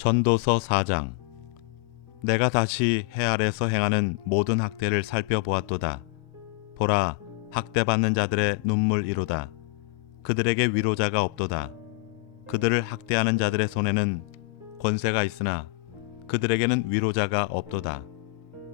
전도서 4장. 내가 다시 해 아래서 행하는 모든 학대를 살펴보았도다. 보라, 학대받는 자들의 눈물이로다. 그들에게 위로자가 없도다. 그들을 학대하는 자들의 손에는 권세가 있으나 그들에게는 위로자가 없도다.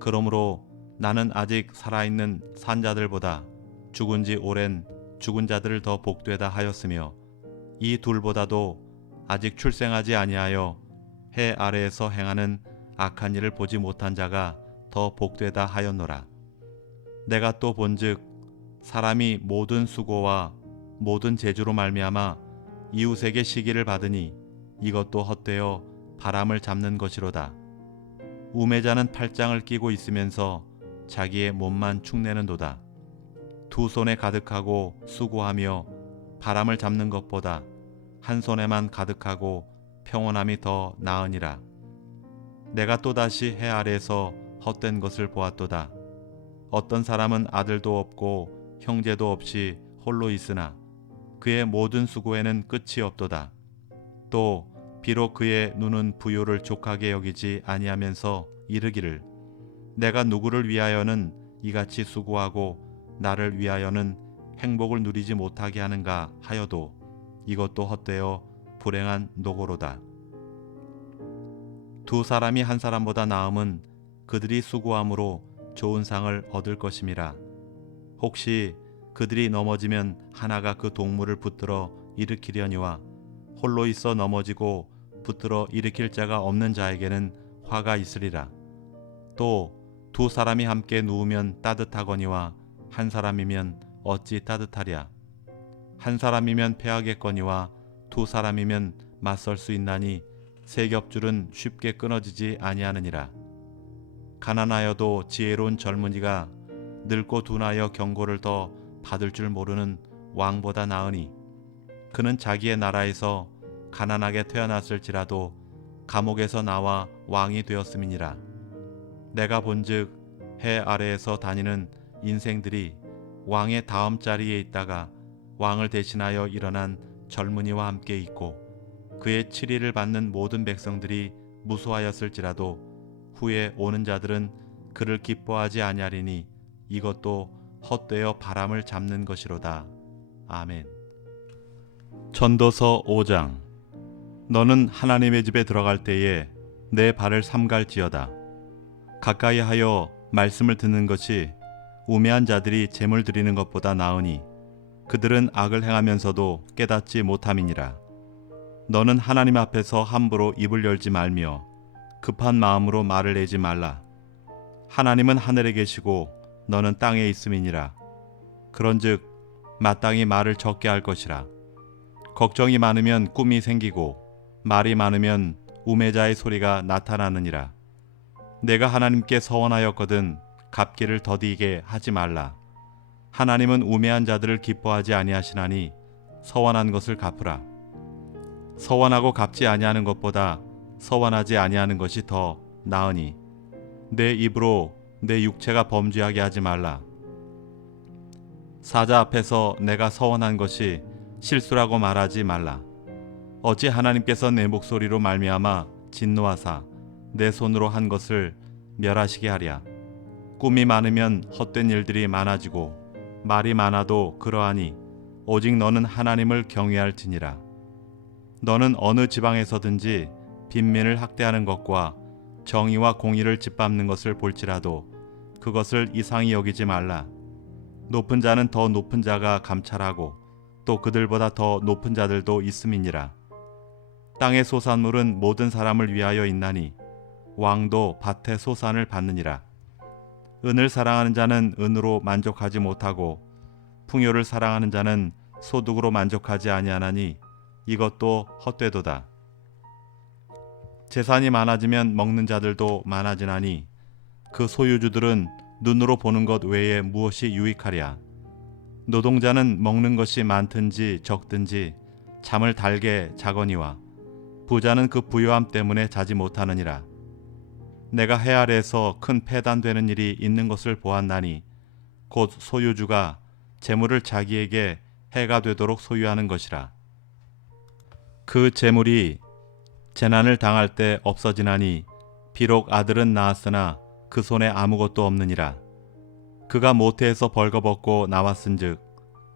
그러므로 나는 아직 살아있는 산자들보다 죽은 지 오랜 죽은 자들을 더 복되다 하였으며, 이 둘보다도 아직 출생하지 아니하여 해 아래에서 행하는 악한 일을 보지 못한 자가 더 복되다 하였노라. 내가 또 본즉 사람이 모든 수고와 모든 재주로 말미암아 이웃에게 시기를 받으니 이것도 헛되어 바람을 잡는 것이로다. 우매자는 팔짱을 끼고 있으면서 자기의 몸만 축내는도다. 두 손에 가득하고 수고하며 바람을 잡는 것보다 한 손에만 가득하고 평온함이 더 나으니라. 내가 또다시 해 아래에서 헛된 것을 보았도다. 어떤 사람은 아들도 없고 형제도 없이 홀로 있으나 그의 모든 수고에는 끝이 없도다. 또 비록 그의 눈은 부요를 족하게 여기지 아니하면서 이르기를, 내가 누구를 위하여는 이같이 수고하고 나를 위하여는 행복을 누리지 못하게 하는가 하여도 이것도 헛되어 불행한 노고로다. 두 사람이 한 사람보다 나음은 그들이 수고함으로 좋은 상을 얻을 것임이라. 혹시 그들이 넘어지면 하나가 그 동물을 붙들어 일으키려니와 홀로 있어 넘어지고 붙들어 일으킬 자가 없는 자에게는 화가 있으리라. 또 두 사람이 함께 누우면 따뜻하거니와 한 사람이면 어찌 따뜻하랴. 한 사람이면 패하겠거니와 두 사람이면 맞설 수 있나니 세 겹줄은 쉽게 끊어지지 아니하느니라. 가난하여도 지혜로운 젊은이가 늙고 둔하여 경고를 더 받을 줄 모르는 왕보다 나으니, 그는 자기의 나라에서 가난하게 태어났을지라도 감옥에서 나와 왕이 되었음이니라. 내가 본즉 해 아래에서 다니는 인생들이 왕의 다음 자리에 있다가 왕을 대신하여 일어난 젊은이와 함께 있고, 그의 치리를 받는 모든 백성들이 무수하였을지라도 후에 오는 자들은 그를 기뻐하지 아니하리니 이것도 헛되어 바람을 잡는 것이로다. 아멘. 전도서 5장. 너는 하나님의 집에 들어갈 때에 내 발을 삼갈지어다. 가까이 하여 말씀을 듣는 것이 우매한 자들이 재물 드리는 것보다 나으니 그들은 악을 행하면서도 깨닫지 못함이니라. 너는 하나님 앞에서 함부로 입을 열지 말며 급한 마음으로 말을 내지 말라. 하나님은 하늘에 계시고 너는 땅에 있음이니라. 그런즉 마땅히 말을 적게 할 것이라. 걱정이 많으면 꿈이 생기고 말이 많으면 우매자의 소리가 나타나느니라. 내가 하나님께 서원하였거든 갚기를 더디게 하지 말라. 하나님은 우매한 자들을 기뻐하지 아니하시나니 서원한 것을 갚으라. 서원하고 갚지 아니하는 것보다 서원하지 아니하는 것이 더 나으니 내 입으로 내 육체가 범죄하게 하지 말라. 사자 앞에서 내가 서원한 것이 실수라고 말하지 말라. 어찌 하나님께서 내 목소리로 말미암아 진노하사 내 손으로 한 것을 멸하시게 하랴. 꿈이 많으면 헛된 일들이 많아지고 말이 많아도 그러하니 오직 너는 하나님을 경외할지니라. 너는 어느 지방에서든지 빈민을 학대하는 것과 정의와 공의를 짓밟는 것을 볼지라도 그것을 이상히 여기지 말라. 높은 자는 더 높은 자가 감찰하고 또 그들보다 더 높은 자들도 있음이니라. 땅의 소산물은 모든 사람을 위하여 있나니 왕도 밭의 소산을 받느니라. 은을 사랑하는 자는 은으로 만족하지 못하고 풍요를 사랑하는 자는 소득으로 만족하지 아니하나니 이것도 헛되도다. 재산이 많아지면 먹는 자들도 많아지나니 그 소유주들은 눈으로 보는 것 외에 무엇이 유익하랴. 노동자는 먹는 것이 많든지 적든지 잠을 달게 자거니와 부자는 그 부요함 때문에 자지 못하느니라. 내가 해 아래에서 큰 패단되는 일이 있는 것을 보았나니 곧 소유주가 재물을 자기에게 해가 되도록 소유하는 것이라. 그 재물이 재난을 당할 때 없어지나니 비록 아들은 낳았으나 그 손에 아무것도 없느니라. 그가 모태에서 벌거벗고 나왔은즉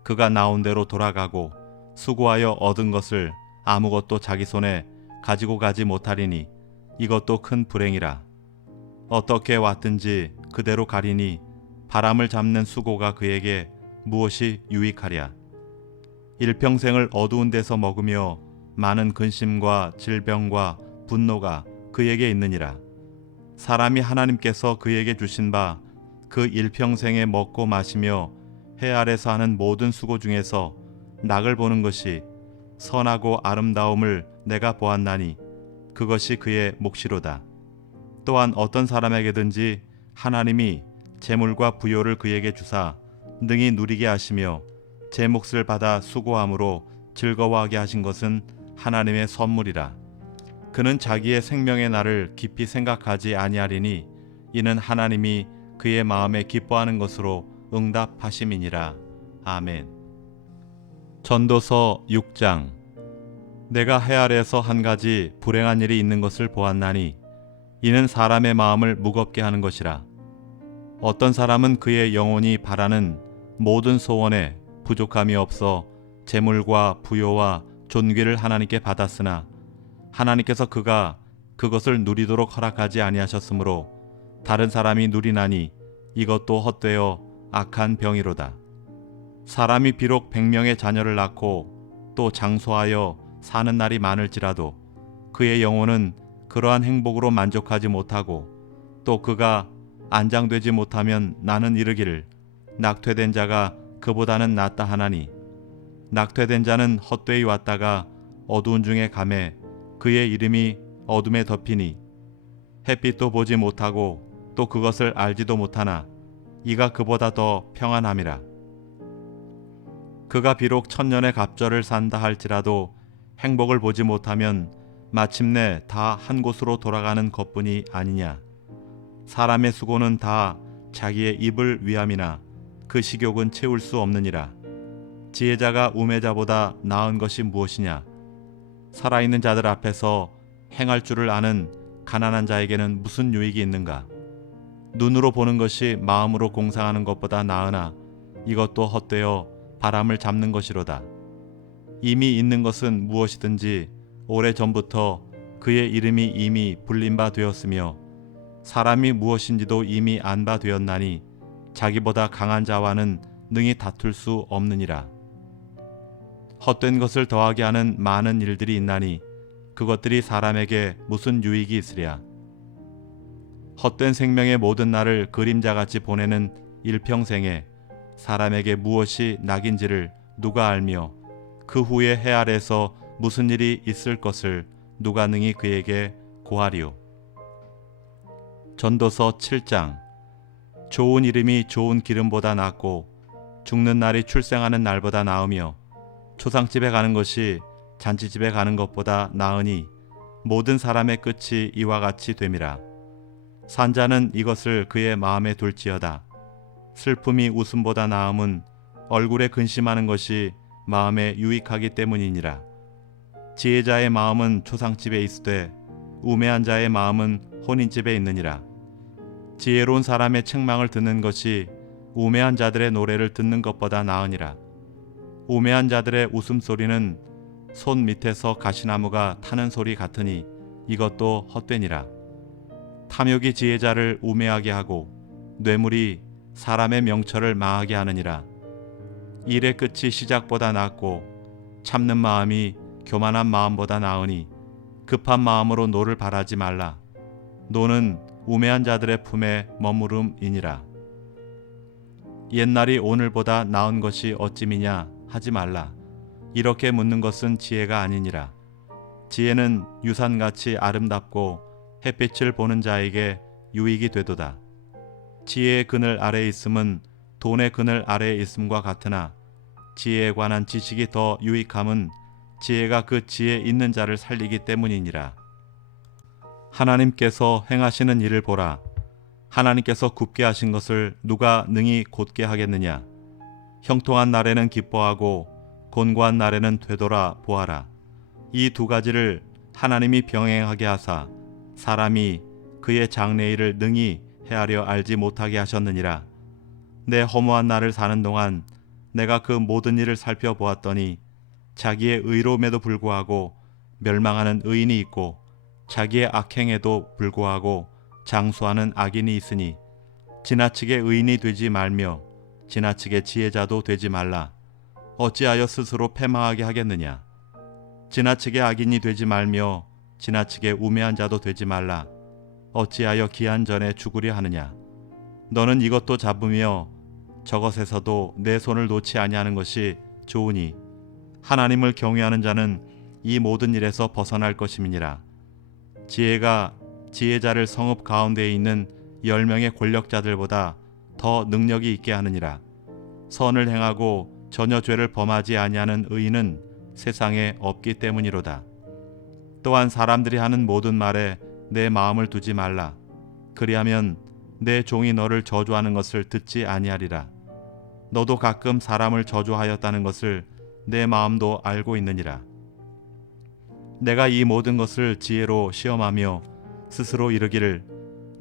그가 나온 대로 돌아가고 수고하여 얻은 것을 아무것도 자기 손에 가지고 가지 못하리니 이것도 큰 불행이라. 어떻게 왔든지 그대로 가리니 바람을 잡는 수고가 그에게 무엇이 유익하랴. 일평생을 어두운 데서 먹으며 많은 근심과 질병과 분노가 그에게 있느니라. 사람이 하나님께서 그에게 주신 바 그 일평생에 먹고 마시며 해 아래서 하는 모든 수고 중에서 낙을 보는 것이 선하고 아름다움을 내가 보았나니 그것이 그의 몫이로다. 또한 어떤 사람에게든지 하나님이 재물과 부요를 그에게 주사 능히 누리게 하시며 제 몫을 받아 수고함으로 즐거워하게 하신 것은 하나님의 선물이라. 그는 자기의 생명의 날을 깊이 생각하지 아니하리니 이는 하나님이 그의 마음에 기뻐하는 것으로 응답하심이니라. 아멘. 전도서 6장. 내가 해 아래에서 한 가지 불행한 일이 있는 것을 보았나니 이는 사람의 마음을 무겁게 하는 것이라. 어떤 사람은 그의 영혼이 바라는 모든 소원에 부족함이 없어 재물과 부요와 존귀를 하나님께 받았으나 하나님께서 그가 그것을 누리도록 허락하지 아니하셨으므로 다른 사람이 누리나니 이것도 헛되어 악한 병이로다. 사람이 비록 100명의 자녀를 낳고 또 장수하여 사는 날이 많을지라도 그의 영혼은 그러한 행복으로 만족하지 못하고 또 그가 안장되지 못하면 나는 이르기를 낙퇴된 자가 그보다는 낫다 하나니 낙퇴된 자는 헛되이 왔다가 어두운 중에 가매 그의 이름이 어둠에 덮이니 햇빛도 보지 못하고 또 그것을 알지도 못하나 이가 그보다 더 평안함이라. 그가 비록 1000년의 갑절을 산다 할지라도 행복을 보지 못하면 마침내 다 한 곳으로 돌아가는 것뿐이 아니냐. 사람의 수고는 다 자기의 입을 위함이나 그 식욕은 채울 수 없느니라. 지혜자가 우매자보다 나은 것이 무엇이냐. 살아있는 자들 앞에서 행할 줄을 아는 가난한 자에게는 무슨 유익이 있는가. 눈으로 보는 것이 마음으로 공상하는 것보다 나으나 이것도 헛되어 바람을 잡는 것이로다. 이미 있는 것은 무엇이든지 오래전부터 그의 이름이 이미 불린 바 되었으며 사람이 무엇인지도 이미 안 바 되었나니 자기보다 강한 자와는 능히 다툴 수 없느니라. 헛된 것을 더하게 하는 많은 일들이 있나니 그것들이 사람에게 무슨 유익이 있으랴. 헛된 생명의 모든 날을 그림자같이 보내는 일평생에 사람에게 무엇이 낙인지를 누가 알며 그 후에 해 아래서 무슨 일이 있을 것을 누가 능히 그에게 고하리요. 전도서 7장. 좋은 이름이 좋은 기름보다 낫고 죽는 날이 출생하는 날보다 나으며 초상집에 가는 것이 잔치집에 가는 것보다 나으니 모든 사람의 끝이 이와 같이 됨이라. 산자는 이것을 그의 마음에 둘지어다. 슬픔이 웃음보다 나음은 얼굴에 근심하는 것이 마음에 유익하기 때문이니라. 지혜자의 마음은 초상집에 있으되 우매한 자의 마음은 혼인집에 있느니라. 지혜로운 사람의 책망을 듣는 것이 우매한 자들의 노래를 듣는 것보다 나으니라. 우매한 자들의 웃음소리는 손 밑에서 가시나무가 타는 소리 같으니 이것도 헛되니라. 탐욕이 지혜자를 우매하게 하고 뇌물이 사람의 명철을 망하게 하느니라. 일의 끝이 시작보다 낫고 참는 마음이 교만한 마음보다 나으니 급한 마음으로 노를 바라지 말라. 노는 우매한 자들의 품에 머무름이니라. 옛날이 오늘보다 나은 것이 어찌미냐 하지 말라. 이렇게 묻는 것은 지혜가 아니니라. 지혜는 유산같이 아름답고 햇빛을 보는 자에게 유익이 되도다. 지혜의 그늘 아래에 있음은 돈의 그늘 아래에 있음과 같으나 지혜에 관한 지식이 더 유익함은 지혜가 그 지혜 있는 자를 살리기 때문이니라. 하나님께서 행하시는 일을 보라. 하나님께서 굽게 하신 것을 누가 능히 곧게 하겠느냐. 형통한 날에는 기뻐하고 곤고한 날에는 되돌아 보아라. 이 두 가지를 하나님이 병행하게 하사 사람이 그의 장래일을 능히 헤아려 알지 못하게 하셨느니라. 내 허무한 날을 사는 동안 내가 그 모든 일을 살펴보았더니 자기의 의로움에도 불구하고 멸망하는 의인이 있고 자기의 악행에도 불구하고 장수하는 악인이 있으니 지나치게 의인이 되지 말며 지나치게 지혜자도 되지 말라. 어찌하여 스스로 패망하게 하겠느냐. 지나치게 악인이 되지 말며 지나치게 우매한 자도 되지 말라. 어찌하여 기한 전에 죽으려 하느냐. 너는 이것도 잡으며 저것에서도 내 손을 놓지 아니하는 것이 좋으니 하나님을 경외하는 자는 이 모든 일에서 벗어날 것임이니라. 지혜가 지혜자를 성읍 가운데에 있는 10명의 권력자들보다 더 능력이 있게 하느니라. 선을 행하고 전혀 죄를 범하지 아니하는 의인은 세상에 없기 때문이로다. 또한 사람들이 하는 모든 말에 내 마음을 두지 말라. 그리하면 내 종이 너를 저주하는 것을 듣지 아니하리라. 너도 가끔 사람을 저주하였다는 것을 내 마음도 알고 있느니라. 내가 이 모든 것을 지혜로 시험하며 스스로 이르기를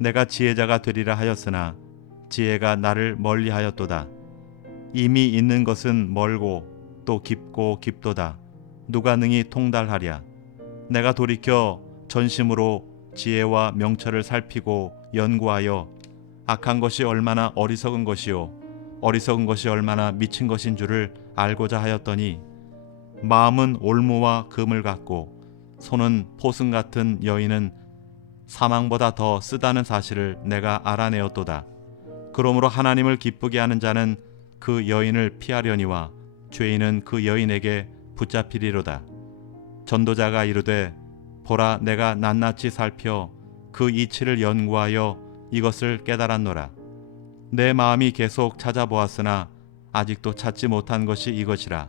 내가 지혜자가 되리라 하였으나 지혜가 나를 멀리하였도다. 이미 있는 것은 멀고 또 깊고 깊도다. 누가 능히 통달하랴. 내가 돌이켜 전심으로 지혜와 명철을 살피고 연구하여 악한 것이 얼마나 어리석은 것이요 어리석은 것이 얼마나 미친 것인 줄을 알고자 하였더니 마음은 올무와 금을 같고 손은 포승 같은 여인은 사망보다 더 쓰다는 사실을 내가 알아내었도다. 그러므로 하나님을 기쁘게 하는 자는 그 여인을 피하려니와 죄인은 그 여인에게 붙잡히리로다. 전도자가 이르되 보라 내가 낱낱이 살펴 그 이치를 연구하여 이것을 깨달았노라. 내 마음이 계속 찾아보았으나 아직도 찾지 못한 것이 이것이라.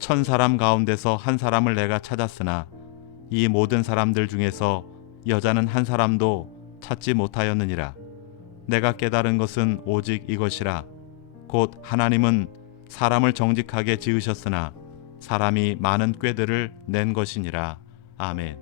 1000사람 가운데서 한 사람을 내가 찾았으나 이 모든 사람들 중에서 여자는 한 사람도 찾지 못하였느니라. 내가 깨달은 것은 오직 이것이라. 곧 하나님은 사람을 정직하게 지으셨으나 사람이 많은 꾀들을 낸 것이니라. 아멘.